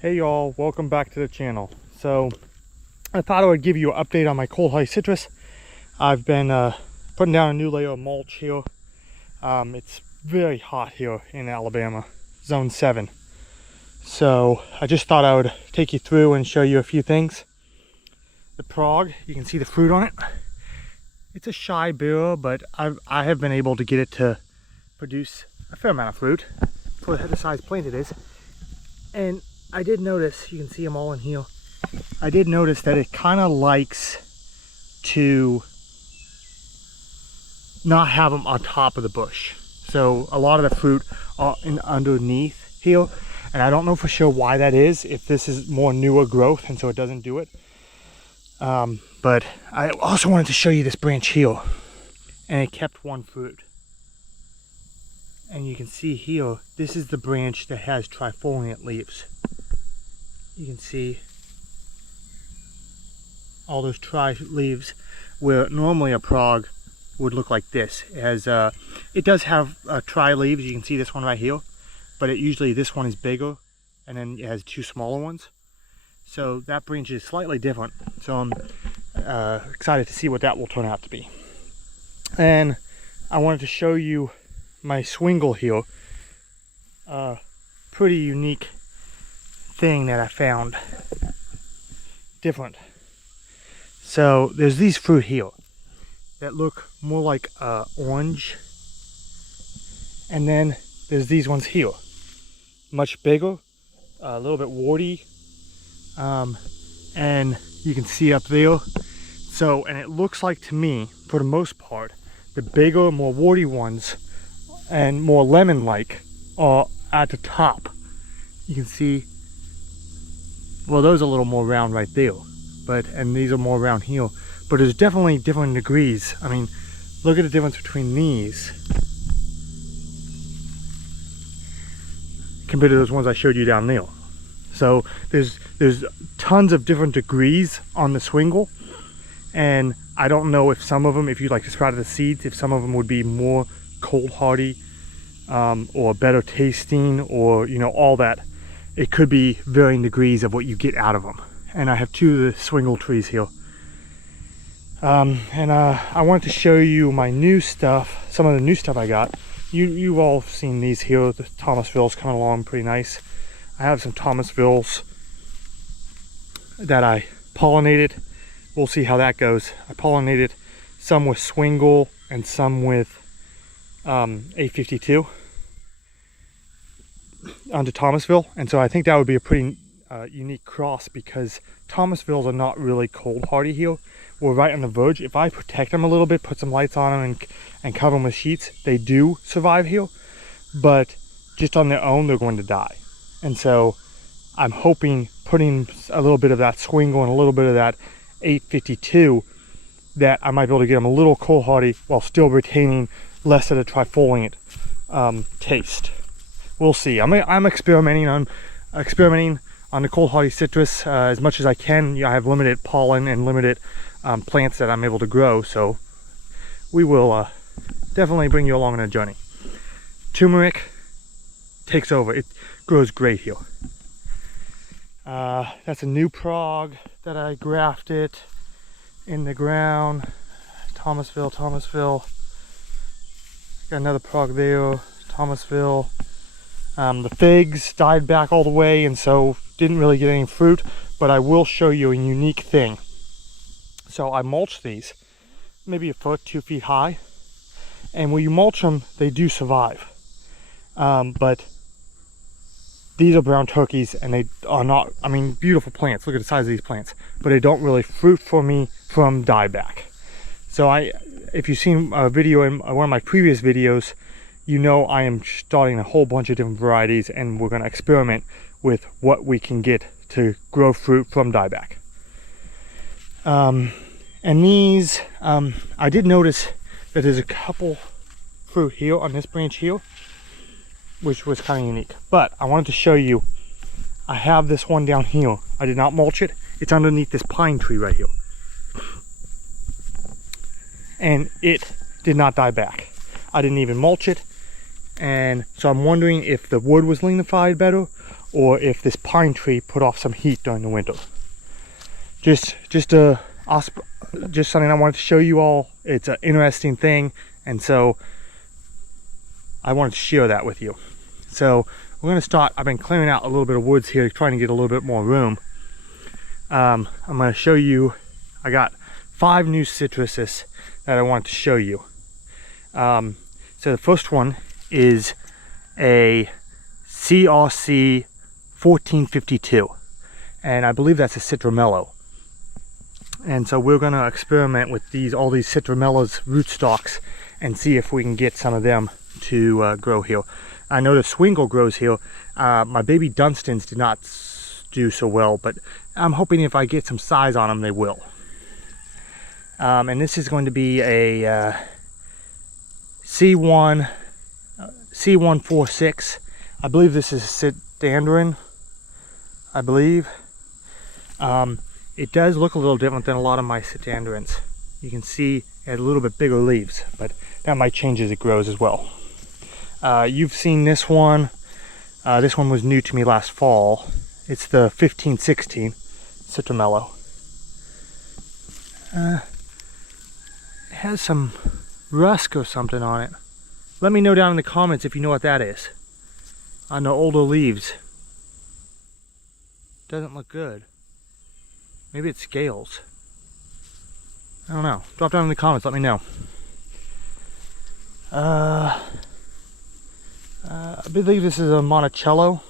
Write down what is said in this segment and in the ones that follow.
Hey y'all, welcome back to the channel. So I thought I would give you an update on my cold hardy citrus. I've been putting down a new layer of mulch here. It's very hot here in Alabama, zone 7. So I just thought I would take you through and show you a few things. The prog, you can see the fruit on it. It's a shy bearer, but I have been able to get it to produce a fair amount of fruit for the size plant it is. And I did notice, you can see them all in here, I did notice that it kind of likes to not have them on top of the bush. So a lot of the fruit are underneath here, and I don't know for sure why that is, if this is more newer growth and so it doesn't do it. But I also wanted to show you this branch here, and it kept one fruit. And you can see here, this is the branch that has trifoliate leaves. You can see all those leaves, where normally a prog would look like this. It has, it does have tri leaves. You can see this one right here, but usually this one is bigger, and then it has two smaller ones. So that branch is slightly different. So I'm excited to see what that will turn out to be. And I wanted to show you my swingle here. Pretty unique thing that I found different. So there's these fruit here that look more like orange, and then there's these ones here, much bigger, a little bit warty, and you can see up there. So, and it looks like to me, for the most part, the bigger, more warty ones and more lemon-like are at the top. You can see, well, those are a little more round right there, and these are more round here. But there's definitely different degrees. I mean, look at the difference between these compared to those ones I showed you down there. So there's tons of different degrees on the swingle, and I don't know if some of them, if you like to sprout the seeds, if some of them would be more cold hardy or better tasting, or all that. It could be varying degrees of what you get out of them. And I have two of the swingle trees here. I wanted to show you my new stuff, some of the new stuff I got. You've all seen these here. The Thomasville's coming along pretty nice. I have some Thomasvilles that I pollinated. We'll see how that goes. I pollinated some with swingle and some with A52 onto Thomasville, and so I think that would be a pretty unique cross, because Thomasvilles are not really cold hardy here. We're right on the verge. If I protect them a little bit, put some lights on them, and cover them with sheets, they do survive here, but just on their own they're going to die. And so I'm hoping, putting a little bit of that swingle and a little bit of that 852, that I might be able to get them a little cold hardy while still retaining less of the trifoliate taste. We'll see. I'm experimenting on the cold hardy citrus as much as I can. I have limited pollen and limited plants that I'm able to grow, so we will definitely bring you along on a journey. Turmeric takes over. It grows great here. That's a new prog that I grafted in the ground. Thomasville. Got another prog there. Thomasville. The figs died back all the way, and so didn't really get any fruit, but I will show you a unique thing. So I mulched these, maybe a foot, 2 feet high, and when you mulch them, they do survive. But these are brown turkeys, and they are not, I mean, beautiful plants. Look at the size of these plants, but they don't really fruit for me from dieback. So if you've seen a video in one of my previous videos, you know I am starting a whole bunch of different varieties, and we're going to experiment with what we can get to grow fruit from dieback. And these, I did notice that there's a couple fruit here on this branch here, which was kind of unique. But I wanted to show you, I have this one down here. I did not mulch it. It's underneath this pine tree right here. And it did not die back. I didn't even mulch it. And so I'm wondering if the wood was lignified better, or if this pine tree put off some heat during the winter. Just something I wanted to show you all. It's an interesting thing, and so I wanted to share that with you. So we're going to start. I've been clearing out a little bit of woods here, trying to get a little bit more room. I'm going to show you, I got 5 new citruses that I want to show you. So the first one is a CRC 1452, and I believe that's a citramelo. And so we're going to experiment with all these citramella's rootstocks and see if we can get some of them to grow here. I know the swingle grows here. My baby Dunstans did not do so well, but I'm hoping if I get some size on them, they will. And this is going to be a C146. I believe this is Citandrin, I believe. It does look a little different than a lot of my Citandrins. You can see it has a little bit bigger leaves, but that might change as it grows as well. You've seen this one. This one was new to me last fall. It's the 1516 Citramelo. It has some rust or something on it. Let me know down in the comments if you know what that is. On the older leaves. Doesn't look good. Maybe it's scales. I don't know. Drop down in the comments, let me know. I believe this is a Monticello.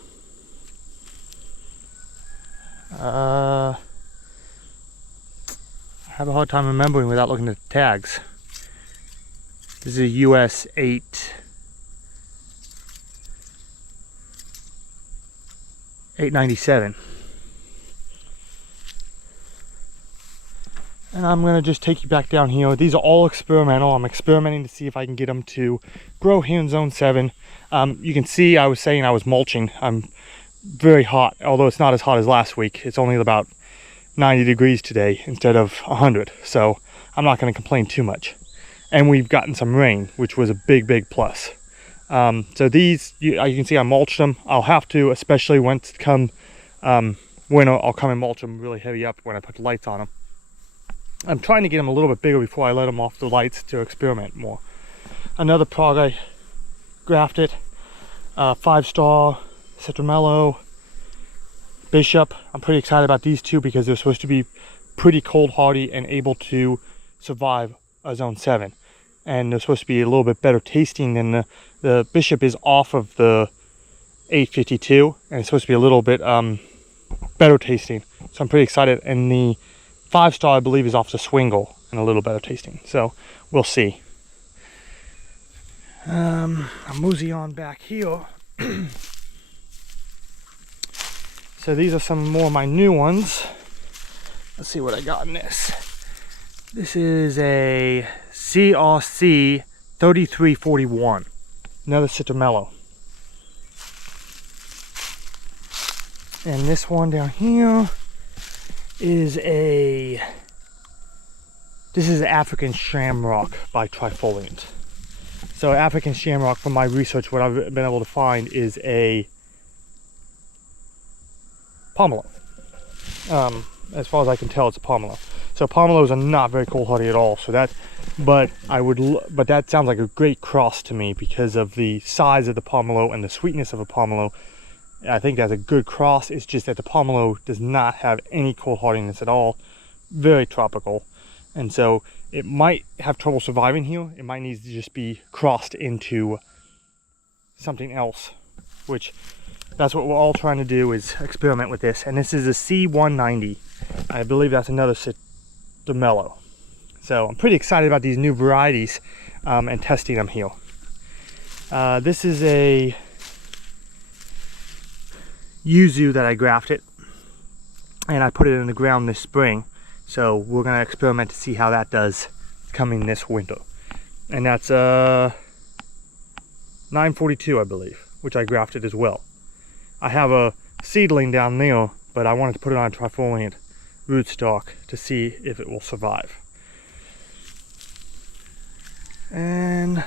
I have a hard time remembering without looking at the tags. This is a US 897. And I'm going to just take you back down here. These are all experimental. I'm experimenting to see if I can get them to grow here in Zone 7. You can see I was saying I was mulching. I'm very hot, although it's not as hot as last week. It's only about 90 degrees today instead of 100. So I'm not going to complain too much. And we've gotten some rain, which was a big plus. So these, you can see I mulched them. I'll have to, especially once it come winter, I'll come and mulch them really heavy up when I put the lights on them. I'm trying to get them a little bit bigger before I let them off the lights to experiment more. Another prog I grafted, 5-star Citramelo, Bishop. I'm pretty excited about these two because they're supposed to be pretty cold hardy and able to survive a Zone 7. And they're supposed to be a little bit better tasting than the Bishop is off of the 852, and it's supposed to be a little bit better tasting. So I'm pretty excited. And the 5-star, I believe, is off the Swingle and a little better tasting. So we'll see. I'll mosey on back here. So these are some more of my new ones. Let's see what I got in this. This is a CRC 3341. Another Citramelo. And this one down here is this is African Shamrock by Trifoliant. So African Shamrock, from my research, what I've been able to find is a pomelo. As far as I can tell, it's a pomelo. So pomelos are not very cold hardy at all. So that, but that sounds like a great cross to me because of the size of the pomelo and the sweetness of a pomelo. I think that's a good cross. It's just that the pomelo does not have any cold hardiness at all. Very tropical. And so it might have trouble surviving here. It might need to just be crossed into something else, which that's what we're all trying to do, is experiment with this. And this is a C190. I believe that's another Citramelo. So I'm pretty excited about these new varieties and testing them here. This is a yuzu that I grafted, and I put it in the ground this spring. So we're going to experiment to see how that does coming this winter. And that's 942, I believe, which I grafted as well. I have a seedling down there, but I wanted to put it on a trifoliant rootstock to see if it will survive. And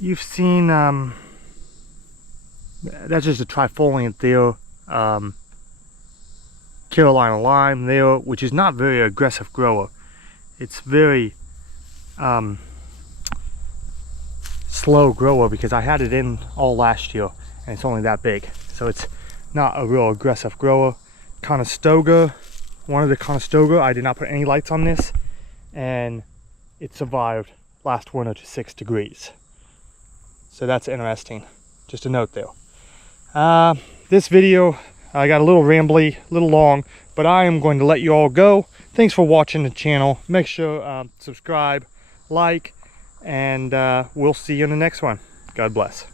you've seen That's just a trifoliant there. Carolina lime there, which is not very aggressive grower. It's very slow grower because I had it in all last year and it's only that big. So it's not a real aggressive grower. Conestoga, one of the Conestoga, I did not put any lights on this and it survived last winter to 6 degrees. So that's interesting. Just a note there. This video, I got a little rambly, a little long, but I am going to let you all go. Thanks for watching the channel. Make sure subscribe, like, and we'll see you in the next one. God bless.